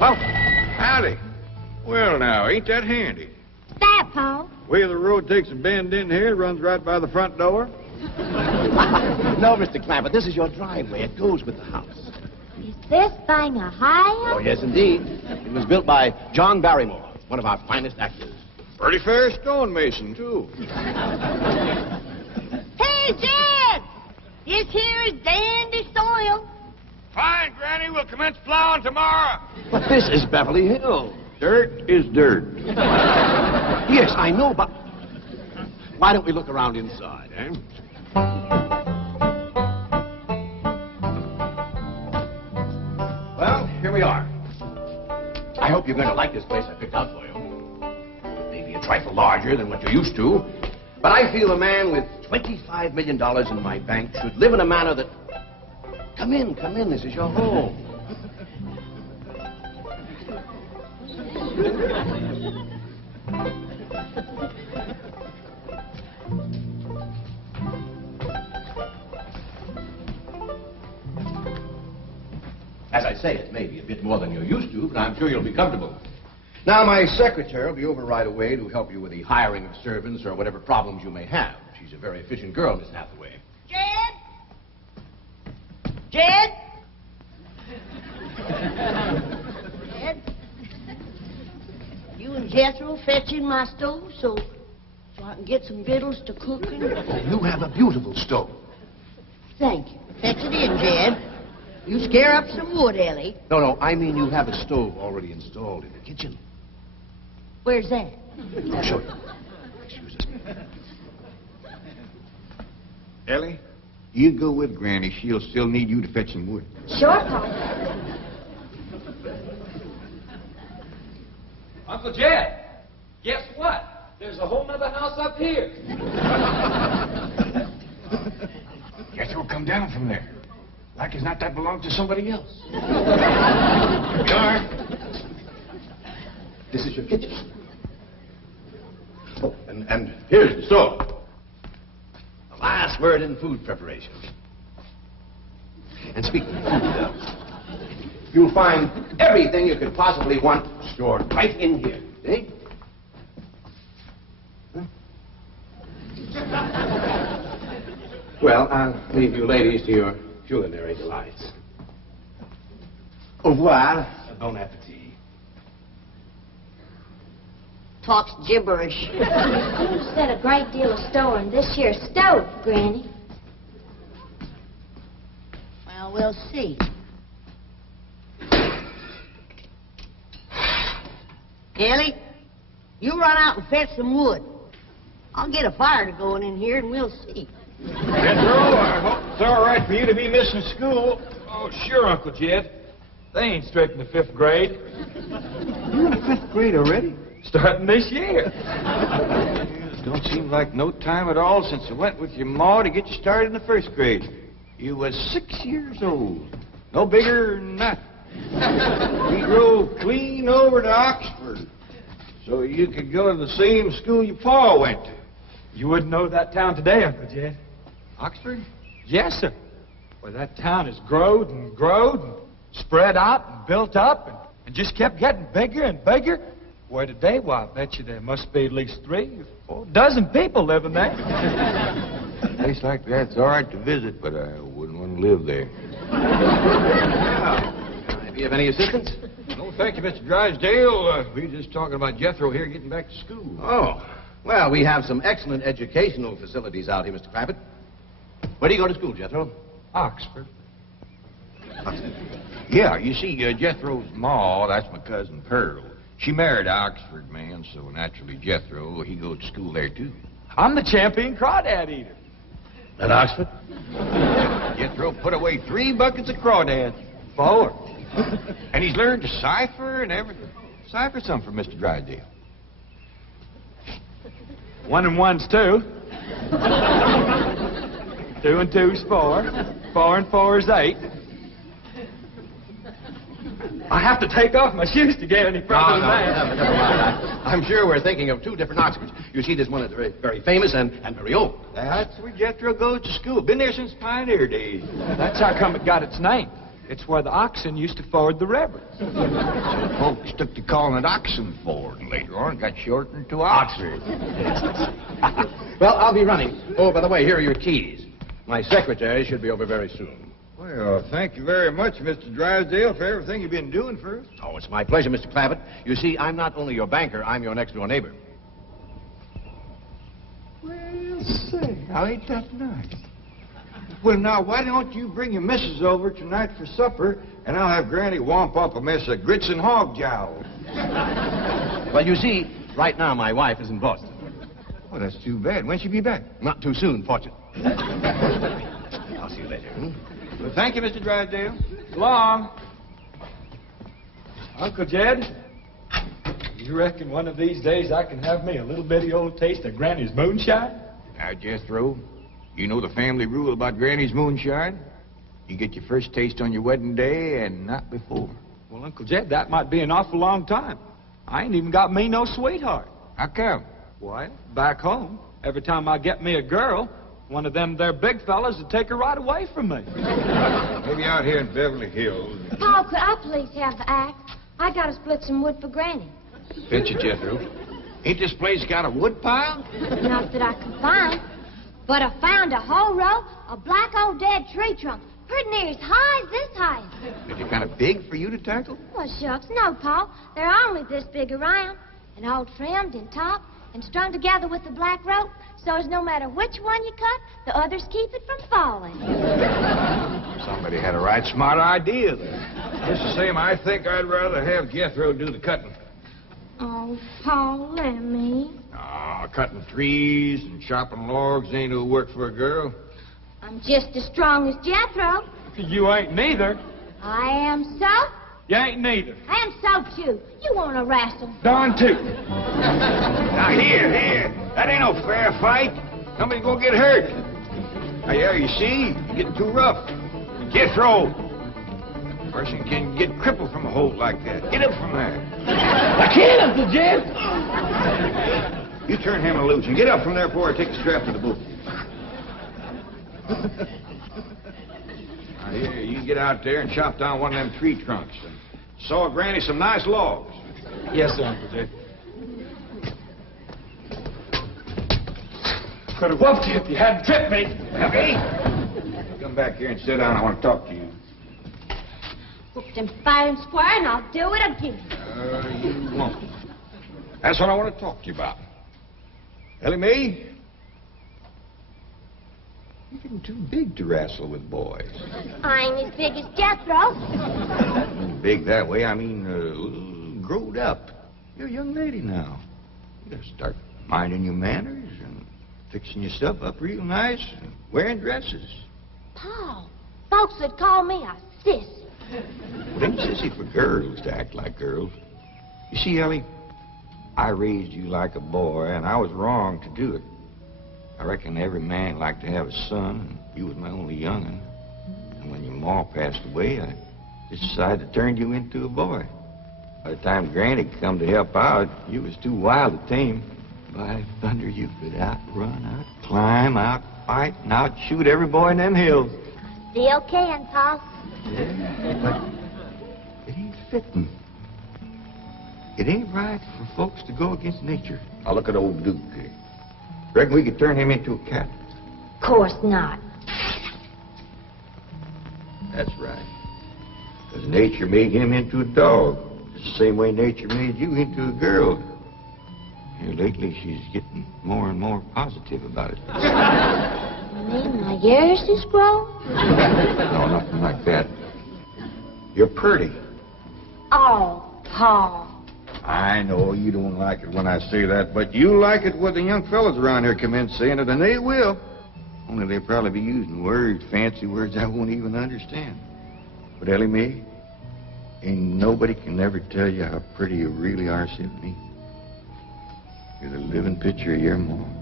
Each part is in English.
Well, howdy. Well, now, ain't that handy? That, Pa? Way the road takes a bend in here, runs right by the front door. No, Mr. Clampett, this is your driveway. It goes with the house. Is this thing a house? Oh, yes, indeed. It was built by John Barrymore, one of our finest actors. Pretty fair stonemason, too. Hey, Jed! This here is dandy soil. Fine, Granny. We'll commence plowing tomorrow. But this is Beverly Hills. Dirt is dirt. Yes, I know, but why don't we look around inside, eh? Well, here we are. I hope you're going to like this place I picked out for you. It may be a trifle larger than what you're used to, but I feel a man with $25 million in my bank should live in a manner that... Come in, this is your home. As I say, it may be a bit more than you're used to, but I'm sure you'll be comfortable. Now, my secretary will be over right away to help you with the hiring of servants or whatever problems you may have. She's a very efficient girl, Miss Hathaway. Jed? Jed? Jed? You and Jethro fetching my stove so I can get some victuals to cooking? You have a beautiful stove. Thank you. Fetch it in, Jed. You scare up some wood, Ellie. No, I mean you have a stove already installed in the kitchen. Where's that? I'll show you. Excuse us. Ellie, you go with Granny. She'll still need you to fetch some wood. Sure, Pa. Uncle Jed, guess what? There's a whole nother house up here. Guess we'll come down from there. Like as not that belongs to somebody else. Darn. This is your kitchen. Oh, and here's the stove. The last word in food preparation. And speaking of food, you'll find everything you could possibly want stored right in here. Eh? Huh? Well, I'll leave you ladies to your culinary delights. Au revoir. Bon appetit. Talks gibberish. You said a great deal of store in this here stove, Granny. Well, we'll see. Ellie, you run out and fetch some wood. I'll get a fire to going in here and we'll see. Jethro, I hope it's all right for you to be missing school. Oh, sure, Uncle Jed. They ain't straight in the 5th grade. You in the 5th grade already? Starting this year. It don't seem like no time at all since I went with your ma to get you started in the 1st grade. You was 6 years old. No bigger than that. We drove clean over to Oxford so you could go to the same school your pa went to. You wouldn't know that town today, Uncle Jed. Oxford? Yes, sir. Well, that town has growed and spread out and built up and just kept getting bigger and bigger. Where today, well, I bet you there must be at least 3 or 4 dozen people living there. A place like that's all right to visit, but I wouldn't want to live there. Do you have any assistance? No, thank you, Mr. Drysdale. We were just talking about Jethro here getting back to school. Oh, well, we have some excellent educational facilities out here, Mr. Clampett. Where do you go to school, Jethro? Oxford. Yeah, you see, Jethro's ma, that's my cousin Pearl. She married an Oxford man, so naturally Jethro, he goes to school there, too. I'm the champion crawdad eater. At Oxford? Jethro put away 3 buckets of crawdads. 4. And he's learned to cipher and everything. Cipher some for Mr. Drysdale. 1 and 1's 2. 2 and 2's 4. 4 and 4's 8. I have to take off my shoes to get any further than that. Never mind. I'm sure we're thinking of 2 different Oxfords. You see, there's one that's very, very famous and very old. That's where Jethro goes to school. Been there since pioneer days. That's how come it got its name. It's where the oxen used to ford the river. So folks took to calling it Oxen Ford, and later on got shortened to Oxford. Well, I'll be running. Oh, by the way, here are your keys. My secretary should be over very soon. Well, thank you very much, Mr. Drysdale, for everything you've been doing for us. Oh, it's my pleasure, Mr. Clampett. You see, I'm not only your banker, I'm your next-door neighbor. Well, say, now ain't that nice? Well, now, why don't you bring your missus over tonight for supper, and I'll have Granny womp up a mess of grits and hog jowl. Well, you see, right now my wife is in Boston. Well, that's too bad. When'll she be back? Not too soon, fortunately. I'll see you later. Well, thank you, Mr. Drysdale. So long. Uncle Jed, you reckon one of these days I can have me a little bitty old taste of Granny's moonshine? Now, Jethro, you know the family rule about Granny's moonshine? You get your first taste on your wedding day and not before. Well, Uncle Jed, that might be an awful long time. I ain't even got me no sweetheart. How come? Why, back home, every time I get me a girl, one of them there big fellas would take her right away from me. Maybe out here in Beverly Hills. Paul, could I please have the axe? I gotta split some wood for Granny. Betcha, Jethro. Ain't this place got a wood pile? Not that I can find, but I found a whole row of black old dead tree trunks, pretty near as high as this height. Is it kind of big for you to tackle? Well, shucks, no, Paul. They're only this big around, and all trimmed and topped and strung together with the black rope, so as no matter which one you cut, the others keep it from falling. Somebody had a right smart idea there. Just the same, I think I'd rather have Jethro do the cutting. Oh, Paul, let me. Ah, cutting trees and chopping logs ain't no work for a girl. I'm just as strong as Jethro. You ain't neither. I am so. You ain't neither. I am so, too. You want to wrestle? Darn too. Now, here. That ain't no fair fight. Somebody's gonna get hurt. Now, yeah, you see, you're getting too rough. Jethro. A person can get crippled from a hold like that. Get up from there. I can't, Uncle Jed. You turn him loose and get up from there before I take the strap to the boot. Now, here, you get out there and chop down one of them tree trunks and saw Granny some nice logs. Yes, sir, Uncle Jed. Could have whooped you if you hadn't tripped me. Okay? Come back here and sit down. I want to talk to you. Whooped him fair and square, and I'll do it again. You won't. That's what I want to talk to you about. Ellie Mae, you're getting too big to wrestle with boys. I ain't as big as Jethro. Big that way, I mean, growed up. You're a young lady now. You gotta start minding your manners and fixing yourself up real nice and wearing dresses. Paul, folks would call me a sissy. It ain't sissy for girls to act like girls. You see, Ellie, I raised you like a boy, and I was wrong to do it. I reckon every man liked to have a son, and you was my only young'un. And when your ma passed away, I just decided to turn you into a boy. By the time Granny come to help out, you was too wild to tame. By thunder, you could outrun, out-climb, out-fight, and out-shoot every boy in them hills. Still can, Paul. Yeah, but it ain't fitting. It ain't right for folks to go against nature. Now look at old Duke. Reckon we could turn him into a cat? Of course not. That's right. Because nature made him into a dog. It's the same way nature made you into a girl. Here lately, she's getting more and more positive about it. You mean my ears is grown? No, nothing like that. You're pretty. Oh, Paul. I know you don't like it when I say that, but you like it when the young fellas around here come in saying it, and they will. Only they'll probably be using words, fancy words I won't even understand. But Ellie Mae, ain't nobody can ever tell you how pretty you really are except me. You're the living picture of your mom.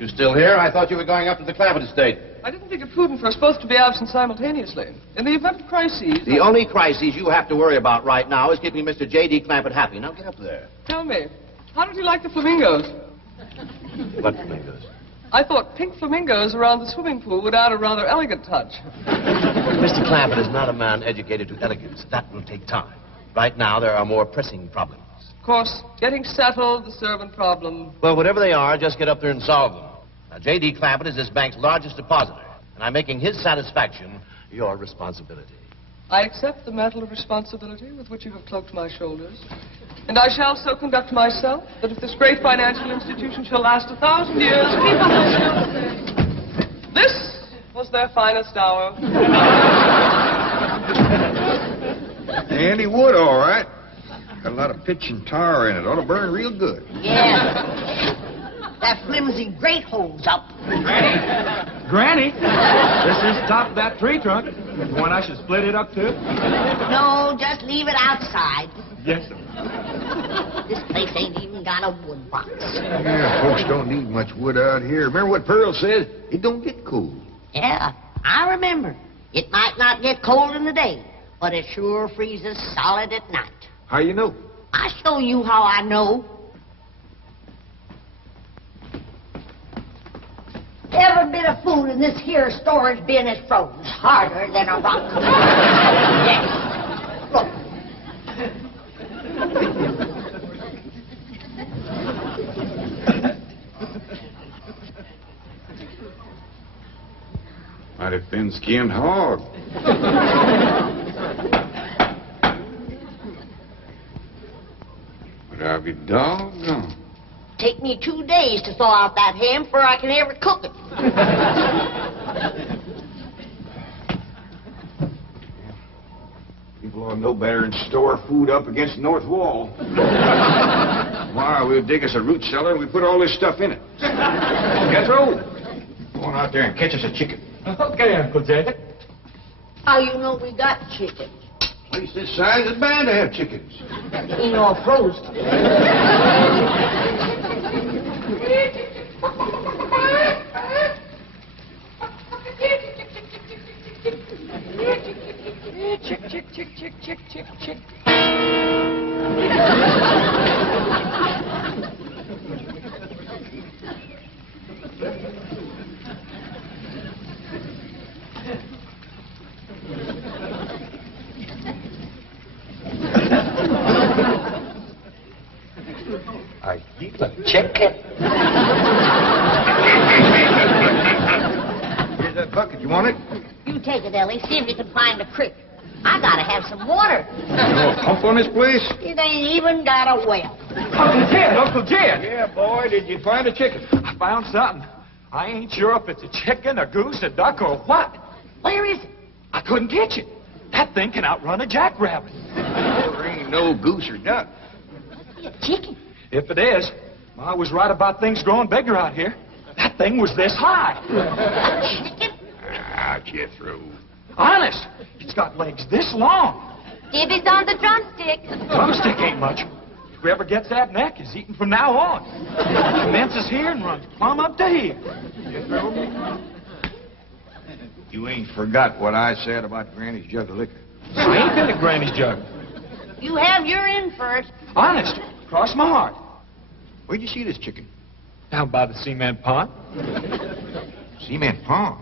You still here? I thought you were going up to the Clampetts estate. I didn't think it prudent for us both to be absent simultaneously. In the event of crises... The only crisis you have to worry about right now is keeping Mr. J.D. Clampett happy. Now get up there. Tell me, how did you like the flamingos? What flamingos? I thought pink flamingos around the swimming pool would add a rather elegant touch. Mr. Clampett is not a man educated to elegance. That will take time. Right now, there are more pressing problems. Of course, getting settled, the servant problem. Well, whatever they are, just get up there and solve them. Now, J.D. Clampett is this bank's largest depositor, and I'm making his satisfaction your responsibility. I accept the mantle of responsibility with which you have cloaked my shoulders. And I shall so conduct myself that if this great financial institution shall last 1,000 years, people will still say, this was their finest hour. Handy wood, all right. Got a lot of pitch and tar in it. Ought to burn real good. Yeah. That flimsy grate holds up. Granny, this is the top of that tree trunk. You want I should split it up, too? No, just leave it outside. Yes, sir. This place ain't even got a wood box. Yeah, folks don't need much wood out here. Remember what Pearl said? It don't get cold. Yeah, I remember. It might not get cold in the day, but it sure freezes solid at night. How you know? I'll show you how I know. Every bit of food in this here storage bin is frozen harder than a rock. Yes. Look. Mighty thin-skinned hog. But I'll be doggone. Take me 2 days to thaw out that ham before I can ever cook it. People ought to know better than store food up against the north wall. Tomorrow we'll dig us a root cellar and we put all this stuff in it. Jethro, go on out there and catch us a chicken. Okay, Uncle Jed. How you know we got chicken? A place this size is bound to have chickens. Ain't all frozen. Chick, chick, chick, chick, chick, chick, chick. I eat a chicken. Here's that bucket. You want it? You take it, Ellie. See if you can find a creek. I gotta have some water. You know a pump on this place? It ain't even got a well. Uncle Jed, Uncle Jed. Yeah, boy. Did you find a chicken? I found something. I ain't sure if it's a chicken, a goose, a duck, or what. Where is it? I couldn't catch it. That thing can outrun a jackrabbit. There ain't no goose or duck. Must be a chicken. If it is, Ma was right about things growing bigger out here. That thing was this high. A chicken? Ah, Jethro. Honest, it's got legs this long. Divvy's on the drumstick. Drumstick ain't much. Whoever gets that neck is eating from now on. It commences here and runs plumb up to here. You ain't forgot what I said about Granny's jug of liquor. I ain't been to Granny's jug. You have your in first. Honest, cross my heart. Where'd you see this chicken? Down by the cement pond. Cement pond.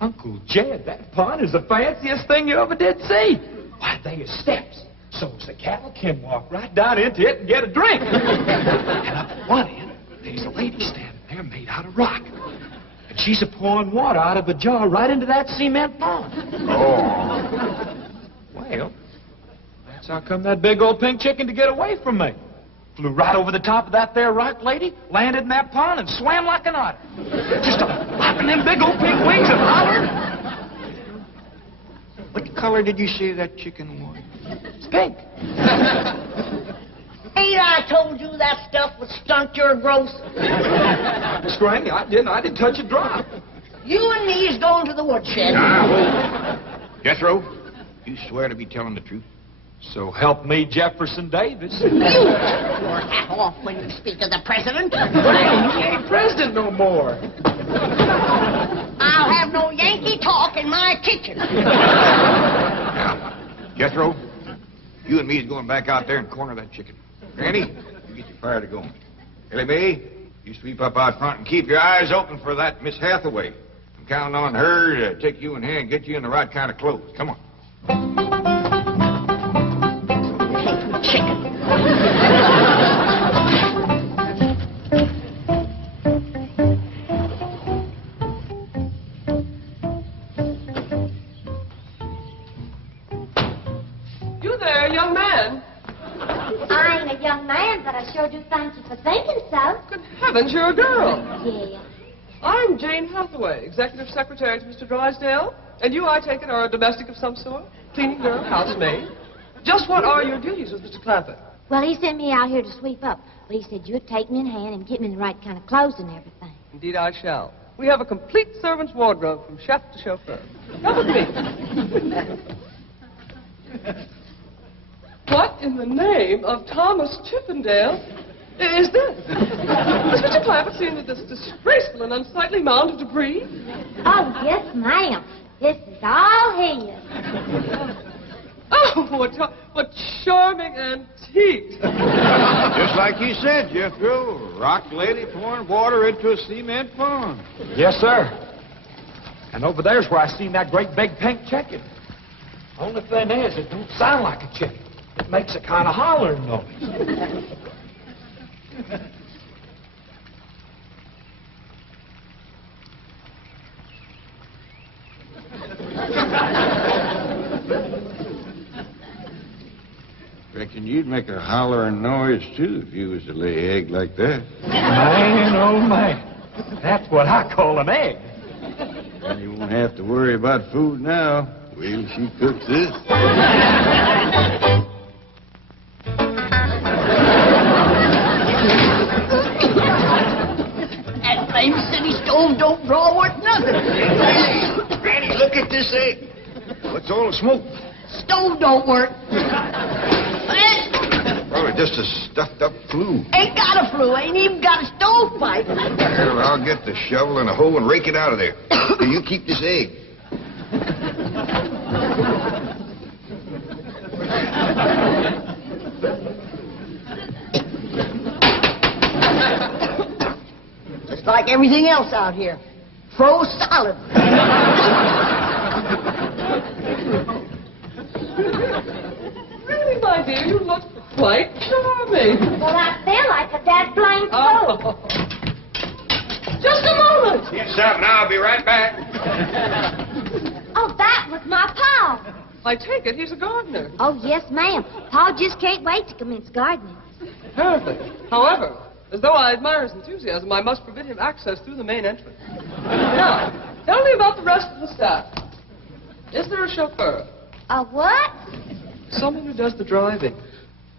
Uncle Jed, that pond is the fanciest thing you ever did see. Why, they are steps. So's the cattle can walk right down into it and get a drink. And up at one end, there's a lady standing there made out of rock. And she's a-pouring water out of a jar right into that cement pond. Oh. Well, that's how come that big old pink chicken to get away from me. Flew right over the top of that there rock lady, landed in that pond, and swam like an otter. Just flapping them big old pink wings and hollered. What color did you say that chicken was? It's pink. Ain't I told you that stuff would stunt your growth? Miss Granny, I didn't touch a drop. You and me is going to the woodshed. Jethro, you swear to be telling the truth? So help me, Jefferson Davis. You take your hat off when you speak of the president. He ain't president no more. I'll have no Yankee talk in my kitchen. Now, Jethro, you and me is going back out there and corner that chicken. Granny, you get your fire to going. Ellie Mae, you sweep up out front and keep your eyes open for that Miss Hathaway. I'm counting on her to take you in hand and get you in the right kind of clothes. Come on. Chicken. You there, young man? I ain't a young man, but I sure do thank you for thinking so. Good heavens, you're a girl. Yeah. I'm Jane Hathaway, executive secretary to Mr. Drysdale. And you, I take it, are a domestic of some sort? Cleaning girl, housemaid? Just what are your duties with Mr. Clampett? Well, he sent me out here to sweep up. But he said you'd take me in hand and get me in the right kind of clothes and everything. Indeed, I shall. We have a complete servant's wardrobe from chef to chauffeur. Come with me. What in the name of Thomas Chippendale is this? Has Mr. Clampett seen this disgraceful and unsightly mound of debris? Oh, yes, ma'am. This is all his. Oh, what charming antiques. Just like you said, Jethro. Rock lady pouring water into a cement pond. Yes, sir. And over there's where I seen that great big pink chicken. Only thing is, it don't sound like a chicken. It makes a kind of hollering noise. Reckon you'd make a hollering noise, too, if you was to lay an egg like that. Man, oh, man. That's what I call an egg. And you won't have to worry about food now. Wait till she cooks this. That flame city stove don't draw worth nothing. Granny, look at this egg. What's all the smoke? Stove don't work. Probably just a stuffed-up flue. Ain't got a flue. Ain't even got a stovepipe. Well, I'll get the shovel and a hoe and rake it out of there. Here, you keep this egg. Just like everything else out here. Froze solid. Really, my dear, you look quite charming. Well, I feel like a dead blamed fool. Oh. Just a moment. Get something, I'll be right back. Oh, that was my Pa. I take it he's a gardener. Oh, yes, ma'am. Pa just can't wait to commence gardening. Perfect. However, as though I admire his enthusiasm, I must forbid him access through the main entrance. Now, tell me about the rest of the staff. Is there a chauffeur? A what? Someone who does the driving.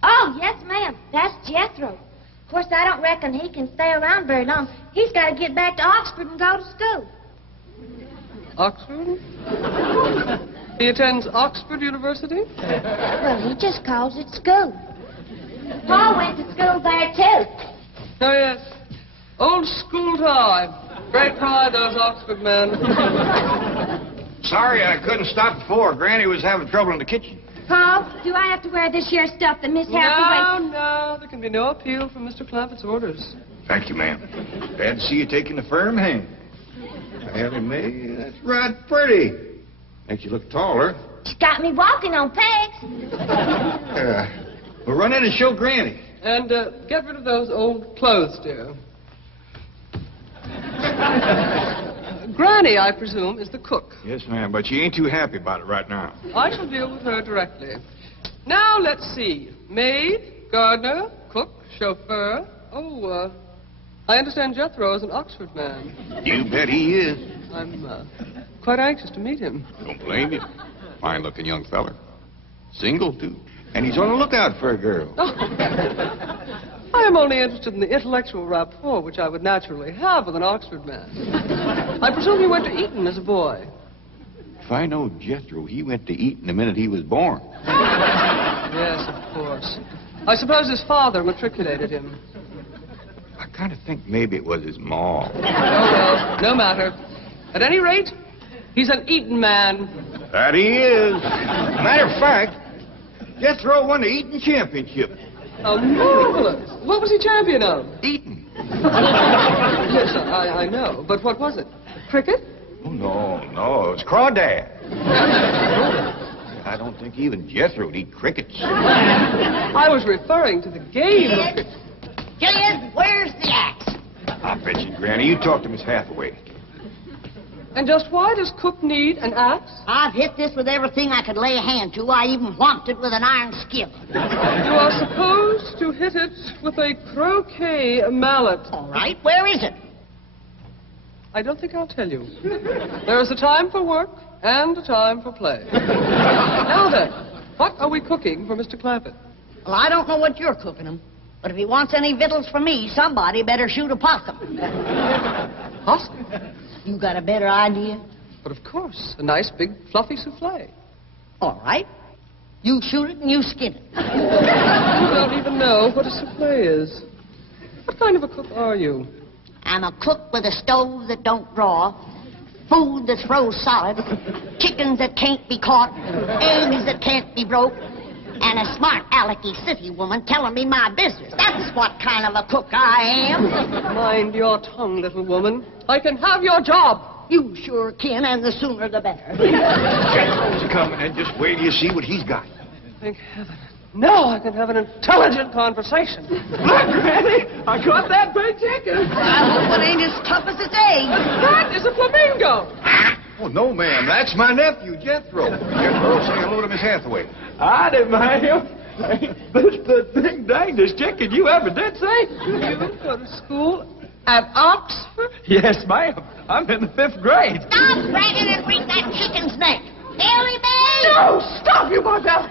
Oh, yes, ma'am. That's Jethro. Of course, I don't reckon he can stay around very long. He's got to get back to Oxford and go to school. Oxford? He attends Oxford University? Well, he just calls it school. Pa went to school there, too. Oh, yes. Old school time. Great pride, those Oxford men. Sorry I couldn't stop before. Granny was having trouble in the kitchen. Pa, do I have to wear this here stuff that Miss Hathaway... No, there can be no appeal from Mr. Clampett's orders. Thank you, ma'am. Glad to see you taking the firm hand. Ellie Mae, that's right pretty. Makes you look taller. She's got me walking on pegs. We'll run in and show Granny. And get rid of those old clothes, dear. Granny, I presume, is the cook. Yes, ma'am, but she ain't too happy about it right now. I shall deal with her directly. Now, let's see. Maid, gardener, cook, chauffeur. Oh, I understand Jethro is an Oxford man. You bet he is. I'm quite anxious to meet him. Don't blame you. Fine-looking young feller. Single, too. And he's on the lookout for a girl. I am only interested in the intellectual rapport which I would naturally have with an Oxford man. I presume he went to Eton as a boy. If I know Jethro, he went to Eton the minute he was born. Yes, of course. I suppose his father matriculated him. I kind of think maybe it was his ma. Oh, well, no matter. At any rate, he's an eating man. That he is. Matter of fact, Jethro won the eating championship. Oh, marvelous. What was he champion of? Eating. Yes, I know. But what was it? Cricket? Oh, no, it was crawdad. I don't think even Jethro would eat crickets. I was referring to the game of Gillian, Gillian, where's the axe? I bet you, Granny, you talk to Miss Hathaway. And just why does Cook need an axe? I've hit this with everything I could lay a hand to. I even whomped it with an iron skillet. You are supposed to hit it with a croquet mallet. All right, where is it? I don't think I'll tell you. There is a time for work and a time for play. Now then, what are we cooking for Mr. Clampett? Well, I don't know what you're cooking him, but if he wants any victuals from me, somebody better shoot a possum. Possum? You got a better idea? But of course, a nice big fluffy souffle. All right. You shoot it and you skin it. You don't even know what a souffle is. What kind of a cook are you? I'm a cook with a stove that don't draw, food that throws solid, chickens that can't be caught, eggs that can't be broke, and a smart alecky city woman telling me my business. That's what kind of a cook I am. Mind your tongue, little woman. I can have your job. You sure can, and the sooner the better. Jethro's coming, and just wait till you see what he's got. Thank heaven. Now I can have an intelligent conversation. Look, Granny, I caught that big chicken. I hope it ain't as tough as its egg. That is a flamingo. Oh, no, ma'am. That's my nephew, Jethro. Jethro, say hello to Miss Hathaway. Howdy, ma'am. That's the big dangest chicken you ever did see. You go to school at Oxford? Yes, ma'am. I'm in the 5th grade. Stop bragging and wring that chicken's neck. Ellie Mae! No, stop, you Beverly.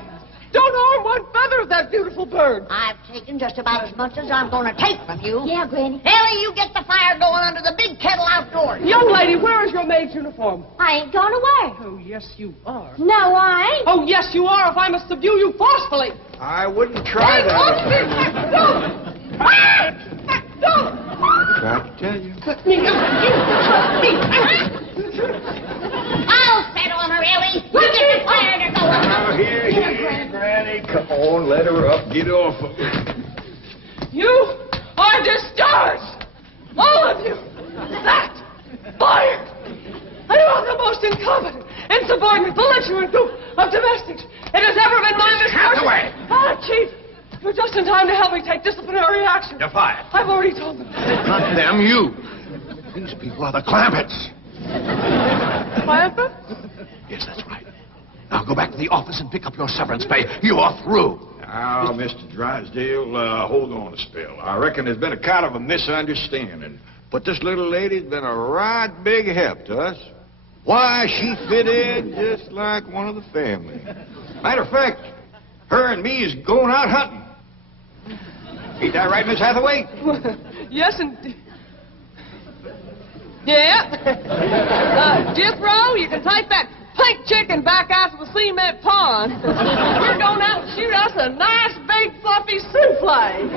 Don't harm one feather of that beautiful bird. I've taken just about as much as I'm going to take from you. Yeah, Granny. Ellie, you get the fire going under the big kettle outdoors. Young lady, where is your maid's uniform? I ain't going away. Oh, yes, you are. No, I ain't. Oh, yes, you are, if I must subdue you forcefully. I wouldn't try that. Don't! Tried to tell you. I'll set on her, Ellie. You get the fire to go. Now, here, Granny. Come on, let her up. Get off of her. You are discharged! All of you! That! Fired! I am the most incompetent, insubordinate, belligerent group of domestics it has ever been my misfortune. Hathaway! Ah, Chief! You're just in time to help me take disciplinary action. You're fired. I've already told them. Not them, you. These people are the Clampetts. Clampett? Yes, that's right. Now go back to the office and pick up your severance pay. You are through. Now, Mr. Drysdale, hold on a spell. I reckon there's been a kind of a misunderstanding. But this little lady's been a right big help to us. Why, she fit in just like one of the family. Matter of fact, her and me is going out hunting. Ain't that right, Miss Hathaway? Yes, indeed. Yeah. Jethro, you can take that pink chicken back out to the cement pond. We're going out and shoot us a nice big fluffy souffle.